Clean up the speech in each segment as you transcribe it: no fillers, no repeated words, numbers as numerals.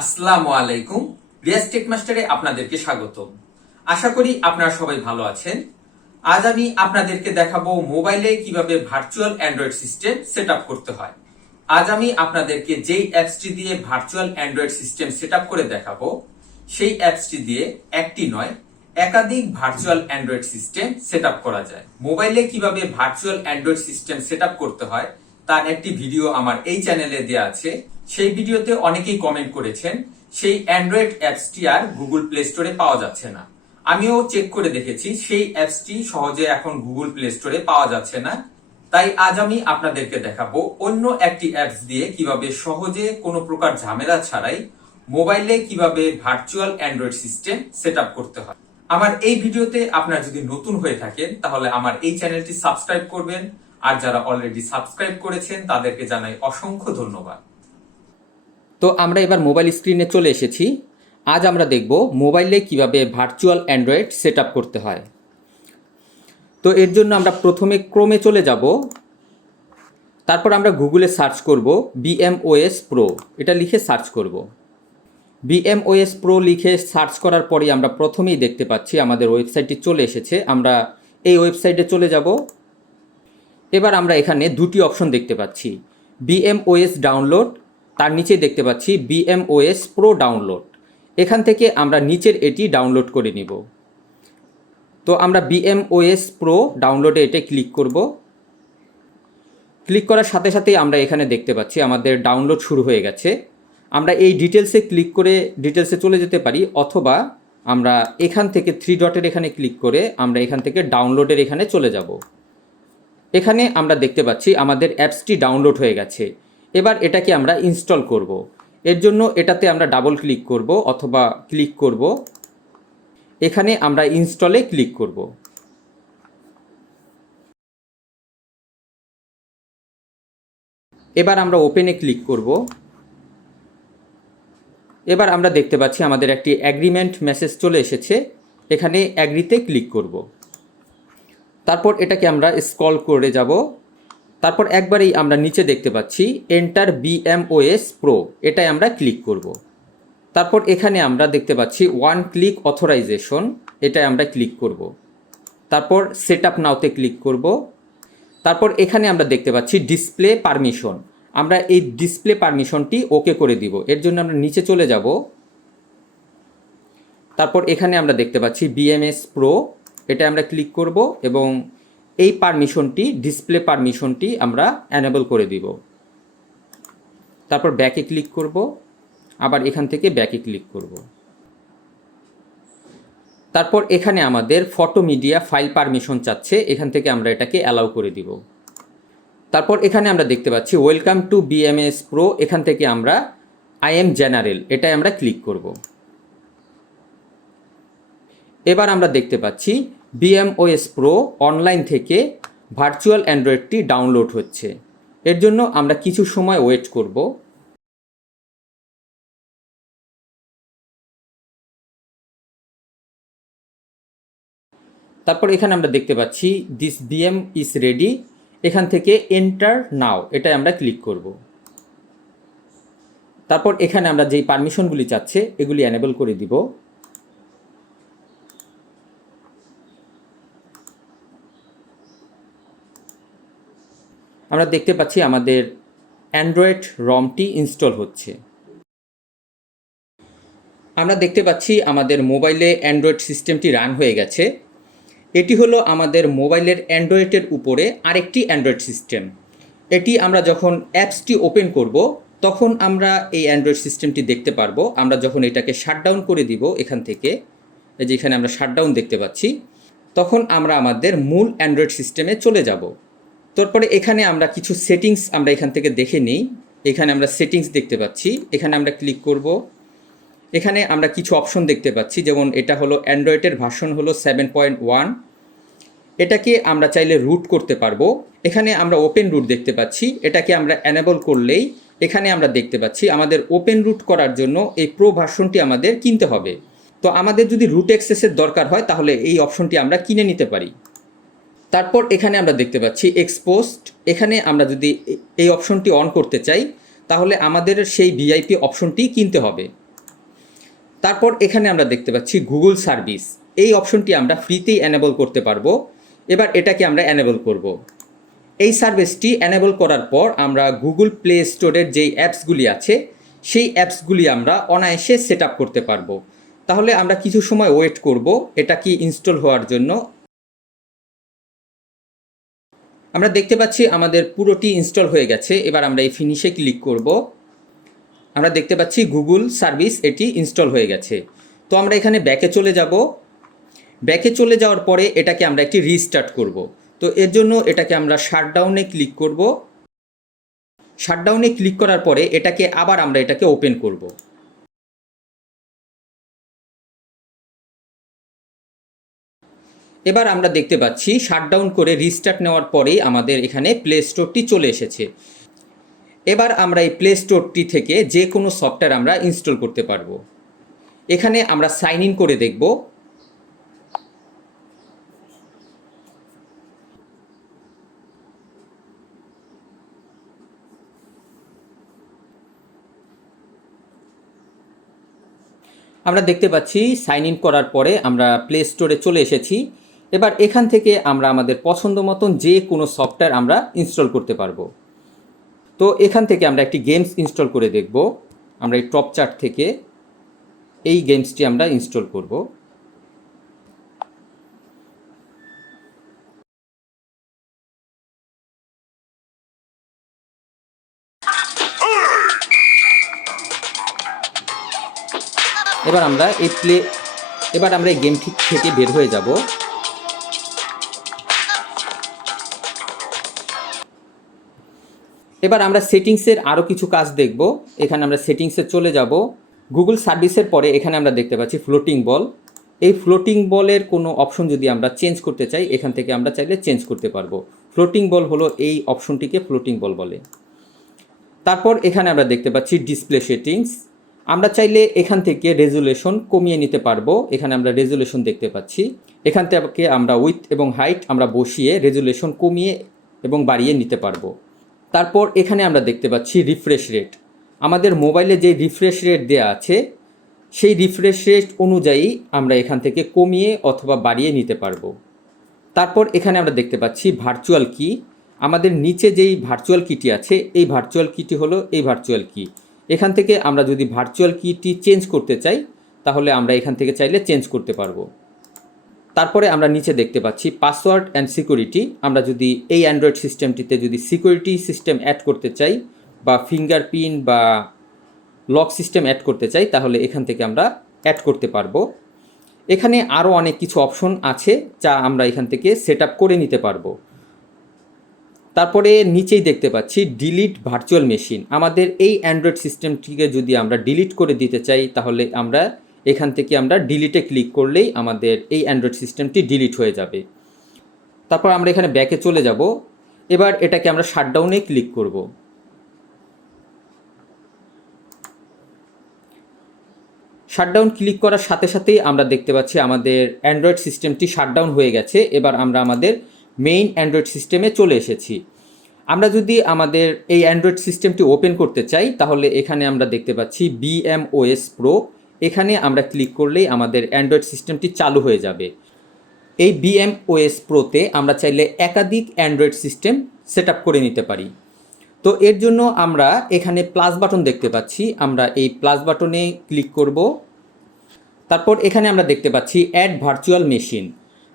আসসালামু আলাইকুম। রিয়াজটেকমাস্টারে আপনাদেরকে স্বাগত। আশা করি আপনারা সবাই ভালো আছেন। আজ আমি আপনাদেরকে দেখাবো মোবাইলে কিভাবে ভার্চুয়াল অ্যান্ড্রয়েড সিস্টেম সেটআপ করতে হয়। আজ আমি আপনাদেরকে যেই অ্যাপসটি দিয়ে ভার্চুয়াল অ্যান্ড্রয়েড সিস্টেম সেটআপ করে দেখাবো, সেই অ্যাপসটি দিয়ে একটি নয় একাধিক ভার্চুয়াল অ্যান্ড্রয়েড সিস্টেম সেটআপ করা যায়। মোবাইলে কিভাবে ভার্চুয়াল অ্যান্ড্রয়েড সিস্টেম সেটআপ করতে হয় তার একটি ভিডিও আমার এই চ্যানেলে দেওয়া আছে। সেই ভিডিওতে অনেকেই কমেন্ট করেছেন সেই অ্যান্ড্রয়েড অ্যাপসটি আর গুগল প্লে স্টোরে পাওয়া যাচ্ছে না। আমিও চেক করে দেখেছি, সেই অ্যাপসটি সহজে এখন গুগল প্লে স্টোরে পাওয়া যাচ্ছে না। তাই আজ আমি আপনাদেরকে দেখাবো অন্য একটি অ্যাপস দিয়ে কিভাবে সহজে কোনো প্রকার ঝামেলা ছাড়াই মোবাইলে কিভাবে ভার্চুয়াল অ্যান্ড্রয়েড সিস্টেম সেটআপ করতে হয়। আমার এই ভিডিওতে আপনারা যদি নতুন হয়ে থাকেন তাহলে আমার এই চ্যানেলটি সাবস্ক্রাইব করবেন, আর যারা অলরেডি সাবস্ক্রাইব করেছেন তাদেরকে জানাই অসংখ্য ধন্যবাদ। তো আমরা এবার মোবাইল স্ক্রিনে চলে এসেছি। আজ আমরা দেখব মোবাইলে কিভাবে ভার্চুয়াল অ্যান্ড্রয়েড সেটআপ করতে হয়। তো এর জন্য আমরা প্রথমে ক্রোমে চলে যাব, তারপর আমরা গুগলে সার্চ করব BMOS Pro, এটা লিখে সার্চ করব। BMOS Pro লিখে সার্চ করার পরেই আমরা প্রথমেই দেখতে পাচ্ছি আমাদের ওয়েবসাইটটি চলে এসেছে। আমরা এই ওয়েবসাইটে চলে যাব। এবার আমরা এখানে দুটি অপশন দেখতে পাচ্ছি, BMOS ডাউনলোড, তার নিচে দেখতে পাচ্ছি BMOS Pro ডাউনলোড। এখান থেকে আমরা নিচের এটি ডাউনলোড করে নিব। তো আমরা BMOS Pro ডাউনলোডে এটা ক্লিক করব। ক্লিক করার সাথে সাথেই আমরা এখানে দেখতে পাচ্ছি আমাদের ডাউনলোড শুরু হয়ে গেছে। আমরা এই ডিটেলসে ক্লিক করে ডিটেলসে চলে যেতে পারি, অথবা আমরা এখান থেকে 3 ডটের এখানে ক্লিক করে আমরা এখান থেকে ডাউনলোডের এখানে চলে যাব। এখানে আমরা দেখতে পাচ্ছি আমাদের অ্যাপসটি ডাউনলোড হয়ে গেছে। এবার এটাকে আমরা ইনস্টল করব। এর জন্য এটাতে আমরা ডাবল ক্লিক করব অথবা ক্লিক করব, এখানে আমরা ইনস্টলে ক্লিক করব। এবার আমরা ওপেনে ক্লিক করব। এবার আমরা দেখতে পাচ্ছি আমাদের একটি অ্যাগ্রিমেন্ট মেসেজ চলে এসেছে, এখানে অ্যাগ্রিতে ক্লিক করব। তারপর এটাকে আমরা স্ক্রল করে যাব। তারপর একবারেই আমরা নিচে দেখতে পাচ্ছি এন্টার BMOS Pro, এটাই আমরা ক্লিক করব। তারপর এখানে আমরা দেখতে পাচ্ছি ওয়ান ক্লিক অথরাইজেশন, এটাই আমরা ক্লিক করব। তারপর সেটআপ নাওতে ক্লিক করব। তারপর এখানে আমরা দেখতে পাচ্ছি ডিসপ্লে পারমিশন, আমরা এই ডিসপ্লে পারমিশনটি ওকে করে দিব। এর জন্য আমরা নিচে চলে যাব। তারপর এখানে আমরা দেখতে পাচ্ছি BMS Pro, এটা আমরা ক্লিক করব এবং এই পারমিশনটি ডিসপ্লে পারমিশনটি আমরা এনেবল করে দিব। তারপর ব্যাকে ক্লিক করব, আবার এখান থেকে ব্যাকে ক্লিক করব। তারপর এখানে আমাদের ফটো মিডিয়া ফাইল পারমিশন চাচ্ছে, এখান থেকে আমরা এটাকে অ্যালাউ করে দিব। তারপর এখানে আমরা দেখতে পাচ্ছি ওয়েলকাম টু BMS Pro, এখান থেকে আমরা আই এম জেনারেল, এটাই আমরা ক্লিক করব। এবার আমরা দেখতে পাচ্ছি BMOS Pro অনলাইন থেকে ভার্চুয়াল অ্যান্ড্রয়েডটি ডাউনলোড হচ্ছে। এর জন্য আমরা কিছু সময় ওয়েট করব। তারপর এখানে আমরা দেখতে পাচ্ছি দিস BM ইজ রেডি, এখান থেকে এন্টার নাও, এটাই আমরা ক্লিক করব। তারপর এখানে আমরা যেই পারমিশনগুলি চাচ্ছে এগুলি এনেবল করে দিব। আমরা দেখতে পাচ্ছি আমাদের অ্যান্ড্রয়েড রমটি ইনস্টল হচ্ছে। আমরা দেখতে পাচ্ছি আমাদের মোবাইলে অ্যান্ড্রয়েড সিস্টেমটি রান হয়ে গেছে। এটি হলো আমাদের মোবাইলের অ্যান্ড্রয়েডের উপরে আরেকটি অ্যান্ড্রয়েড সিস্টেম। এটি আমরা যখন অ্যাপসটি ওপেন করব তখন আমরা এই অ্যান্ড্রয়েড সিস্টেমটি দেখতে পারবো। আমরা যখন এটাকে শাটডাউন করে দিব এখান থেকে, যেখানে আমরা শাটডাউন দেখতে পাচ্ছি, তখন আমরা আমাদের মূল অ্যান্ড্রয়েড সিস্টেমে চলে যাব। তারপরে এখানে আমরা কিছু সেটিংস আমরা এখান থেকে দেখে নিই। এখানে আমরা সেটিংস দেখতে পাচ্ছি, এখানে আমরা ক্লিক করব। এখানে আমরা কিছু অপশন দেখতে পাচ্ছি, যেমন এটা হলো অ্যান্ড্রয়েডের ভার্সন হলো 7.1, এটাকে আমরা চাইলে রুট করতে পারবো। এখানে আমরা ওপেন রুট দেখতে পাচ্ছি, এটাকে আমরা এনেবল করলেই এখানে আমরা দেখতে পাচ্ছি আমাদের ওপেন রুট করার জন্য এই প্রো ভার্সনটি আমাদের কিনতে হবে। তো আমাদের যদি রুট অ্যাক্সেসের দরকার হয় তাহলে এই অপশনটি আমরা কিনে নিতে পারি। তারপর এখানে আমরা দেখতে পাচ্ছি এক্সপোস্ট, এখানে আমরা যদি এই অপশনটি অন করতে চাই তাহলে আমাদের সেই ভিআইপি অপশনটি কিনতে হবে। তারপর এখানে আমরা দেখতে পাচ্ছি গুগল সার্ভিস, এই অপশনটি আমরা ফ্রিতেই এনেবল করতে পারবো। এবার এটাকে আমরা এনেবল করব। এই সার্ভিসটি এনেবল করার পর আমরা গুগল প্লে স্টোরের যেই অ্যাপসগুলি আছে সেই অ্যাপসগুলি আমরা অনায়াসে সেট আপ করতে পারবো। তাহলে আমরা কিছু সময় ওয়েট করব এটা কি ইনস্টল হওয়ার জন্য। আমরা দেখতে পাচ্ছি আমাদের পুরোটি ইনস্টল হয়ে গেছে। এবার আমরা এই ফিনিশে ক্লিক করব। আমরা দেখতে পাচ্ছি গুগল সার্ভিস এটি ইনস্টল হয়ে গেছে। তো আমরা এখানে ব্যাকে চলে যাব। ব্যাকে চলে যাওয়ার পরে এটাকে আমরা একটি রিস্টার্ট করব। তো এর জন্য এটাকে আমরা শাটডাউনে ক্লিক করব। শাটডাউনে ক্লিক করার পরে এটাকে আবার আমরা এটাকে ওপেন করব। এবার আমরা দেখতে পাচ্ছি শাটডাউন করে রিস্টার্ট নেওয়ার পরেই আমাদের এখানে প্লে স্টোরটি চলে এসেছে। এবার আমরা এই প্লে স্টোরটি থেকে যে কোনো সফটওয়্যার আমরা ইনস্টল করতে পারবো। এখানে আমরা সাইন ইন করে দেখব। আমরা দেখতে পাচ্ছি সাইন ইন করার পরে আমরা প্লে স্টোরে চলে এসেছি। এবার এখান থেকে আমরা আমাদের পছন্দ মতন যে কোনো সফটওয়্যার আমরা ইনস্টল করতে পারবো। তো এখান থেকে আমরা একটি গেমস ইনস্টল করে দেখব। আমরা এই টপ চার্ট থেকে এই গেমসটি আমরা ইনস্টল করব। এবার আমরা এই গেমটি থেকে বের হয়ে যাব। এবার আমরা সেটিংসের আরও কিছু কাজ দেখব। এখানে আমরা সেটিংসে চলে যাব। গুগল সার্ভিসের পরে এখানে আমরা দেখতে পাচ্ছি ফ্লোটিং বল। এই ফ্লোটিং বলের কোনো অপশন যদি আমরা চেঞ্জ করতে চাই এখান থেকে আমরা চাইলে চেঞ্জ করতে পারবো। ফ্লোটিং বল হলো এই অপশনটিকে ফ্লোটিং বল বলে। তারপর এখানে আমরা দেখতে পাচ্ছি ডিসপ্লে সেটিংস। আমরা চাইলে এখান থেকে রেজুলেশন কমিয়ে নিতে পারবো। এখানে আমরা রেজুলেশন দেখতে পাচ্ছি। এখান থেকে আমরা উইথ এবং হাইট আমরা বসিয়ে রেজুলেশন কমিয়ে এবং বাড়িয়ে নিতে পারবো। তারপর এখানে আমরা দেখতে পাচ্ছি রিফ্রেশ রেট। আমাদের মোবাইলে যে রিফ্রেশ রেট দেওয়া আছে সেই রিফ্রেশ রেট অনুযায়ী আমরা এখান থেকে কমিয়ে অথবা বাড়িয়ে নিতে পারবো। তারপর এখানে আমরা দেখতে পাচ্ছি ভার্চুয়াল কি। আমাদের নিচে যেই ভার্চুয়াল কিটি আছে এই ভার্চুয়াল কিটি হলো এই ভার্চুয়াল কি। এখান থেকে আমরা যদি ভার্চুয়াল কিটি চেঞ্জ করতে চাই তাহলে আমরা এখান থেকে চাইলে চেঞ্জ করতে পারবো। তারপরে আমরা নিচে দেখতে পাচ্ছি পাসওয়ার্ড অ্যান্ড সিকিউরিটি। আমরা যদি এই অ্যান্ড্রয়েড সিস্টেমটিতে যদি সিকিউরিটি সিস্টেম অ্যাড করতে চাই বা ফিঙ্গারপ্রিন্ট বা লক সিস্টেম অ্যাড করতে চাই তাহলে এখান থেকে আমরা অ্যাড করতে পারবো। এখানে আরও অনেক কিছু অপশন আছে যা আমরা এখান থেকে সেট আপ করে নিতে পারবো। তারপরে নিচেই দেখতে পাচ্ছি ডিলিট ভার্চুয়াল মেশিন। আমাদের এই অ্যান্ড্রয়েড সিস্টেমটিকে যদি আমরা ডিলিট করে দিতে চাই তাহলে আমরা এখান থেকে আমরা ডিলিটে ক্লিক করলেই আমাদের এই অ্যান্ড্রয়েড সিস্টেমটি ডিলিট হয়ে যাবে। তারপর আমরা এখানে ব্যাকে চলে যাব। এবার এটাকে আমরা শাটডাউনে ক্লিক করব। শাটডাউন ক্লিক করার সাথে সাথেই আমরা দেখতে পাচ্ছি আমাদের অ্যান্ড্রয়েড সিস্টেমটি শাটডাউন হয়ে গেছে। এবার আমরা আমাদের মেইন অ্যান্ড্রয়েড সিস্টেমে চলে এসেছি। আমরা যদি আমাদের এই অ্যান্ড্রয়েড সিস্টেমটি ওপেন করতে চাই তাহলে এখানে আমরা দেখতে পাচ্ছি BMOS Pro। এখানে আমরা ক্লিক করলেই আমাদের অ্যান্ড্রয়েড সিস্টেমটি চালু হয়ে যাবে। এই BMOS Proতে আমরা চাইলে একাধিক অ্যান্ড্রয়েড সিস্টেম সেট আপ করে নিতে পারি। তো এর জন্য আমরা এখানে প্লাস বাটন দেখতে পাচ্ছি। আমরা এই প্লাস বাটনে ক্লিক করব। তারপর এখানে আমরা দেখতে পাচ্ছি অ্যাড ভার্চুয়াল মেশিন।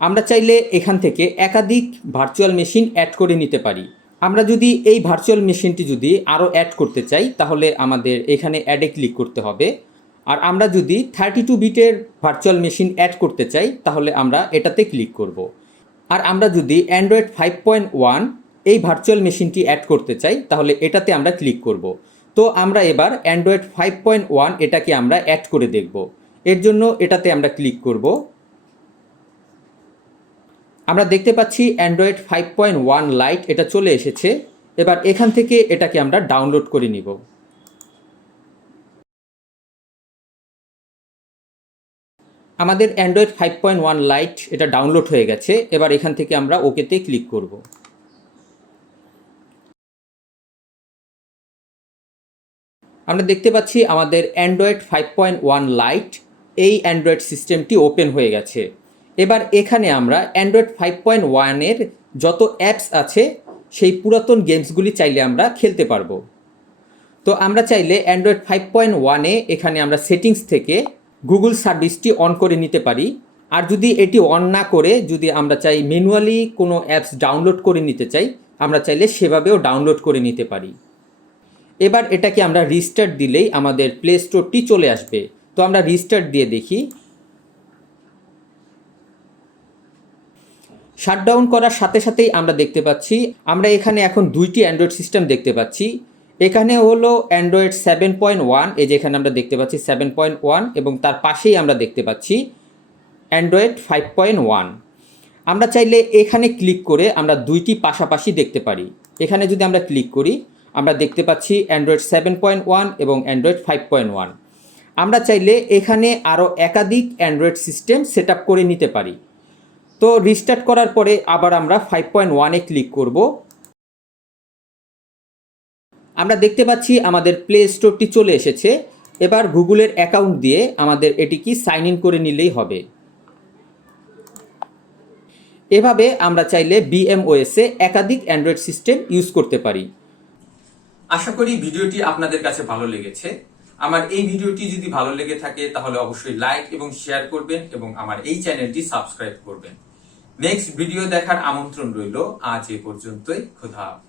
আমরা চাইলে এখান থেকে একাধিক ভার্চুয়াল মেশিন অ্যাড করে নিতে পারি। আমরা যদি এই ভার্চুয়াল মেশিনটি যদি আরও অ্যাড করতে চাই তাহলে আমাদের এখানে অ্যাডে ক্লিক করতে হবে। আর আমরা যদি 32 বিটের ভার্চুয়াল মেশিন অ্যাড করতে চাই তাহলে আমরা এটাতে ক্লিক করব। আর আমরা যদি অ্যান্ড্রয়েড 5.1 এই ভার্চুয়াল মেশিনটি অ্যাড করতে চাই তাহলে এটাতে আমরা ক্লিক করব। তো আমরা এবার অ্যান্ড্রয়েড 5.1 এটাকে আমরা অ্যাড করে দেখব। এর জন্য এটাতে আমরা ক্লিক করব। আমরা দেখতে পাচ্ছি অ্যান্ড্রয়েড 5.1 লাইট এটা চলে এসেছে। এবার এখান থেকে এটাকে আমরা ডাউনলোড করে নিব। আমাদের অ্যান্ড্রয়েড 5.1 লাইট এটা ডাউনলোড হয়ে গেছে। এবার এখান থেকে আমরা ওকেতে ক্লিক করব। আমরা দেখতে পাচ্ছি আমাদের অ্যান্ড্রয়েড 5.1 লাইট এই অ্যান্ড্রয়েড সিস্টেমটি ওপেন হয়ে গেছে। এবার এখানে আমরা অ্যান্ড্রয়েড 5.1-এর যত অ্যাপস আছে সেই পুরাতন গেমসগুলি চাইলে আমরা খেলতে পারবো। তো আমরা চাইলে অ্যান্ড্রয়েড 5.1-এ এখানে আমরা সেটিংস থেকে গুগল সার্ভিসটি অন করে নিতে পারি। আর যদি এটি অন না করে যদি আমরা চাই ম্যানুয়ালি কোনো অ্যাপস ডাউনলোড করে নিতে চাই, আমরা চাইলে সেভাবেও ডাউনলোড করে নিতে পারি। এবার এটাকে আমরা রিস্টার্ট দিলেই আমাদের প্লে স্টোরটি চলে আসবে। তো আমরা রিস্টার্ট দিয়ে দেখি। শাটডাউন করার সাথে সাথেই আমরা দেখতে পাচ্ছি আমরা এখানে এখন দুইটি অ্যান্ড্রয়েড সিস্টেম দেখতে পাচ্ছি। এখানে হলো অ্যান্ড্রয়েড 7.1, এই যে এখানে আমরা দেখতে পাচ্ছি 7.1, এবং তার পাশেই আমরা দেখতে পাচ্ছি অ্যান্ড্রয়েড 5.1। আমরা চাইলে এখানে ক্লিক করে আমরা দুইটি পাশাপাশি দেখতে পারি। এখানে যদি আমরা ক্লিক করি আমরা দেখতে পাচ্ছি অ্যান্ড্রয়েড 7.1 এবং অ্যান্ড্রয়েড 5.1। আমরা চাইলে এখানে আরও একাধিক অ্যান্ড্রয়েড সিস্টেম সেট আপ করে নিতে পারি। তো রিস্টার্ট করার পরে আবার আমরা 5.1-এ ক্লিক করব। আমরা দেখতে পাচ্ছি আমাদের প্লে স্টোরটি চলে এসেছে। এবার গুগলের অ্যাকাউন্ট দিয়ে আমাদের এটিকে সাইন ইন করে নিলেই হবে। এভাবে আমরা চাইলে বিএমওএসে একাধিক অ্যান্ড্রয়েড সিস্টেম ইউজ করতে পারি। আশা করি ভিডিওটি আপনাদের কাছে ভালো লেগেছে। আমার এই ভিডিওটি যদি ভালো লেগে থাকে তাহলে অবশ্যই লাইক এবং শেয়ার করবেন এবং আমার এই চ্যানেলটি সাবস্ক্রাইব করবেন। নেক্সট ভিডিও দেখার আমন্ত্রণ রইল। আজ এ পর্যন্তই। খোদা হাফেজ।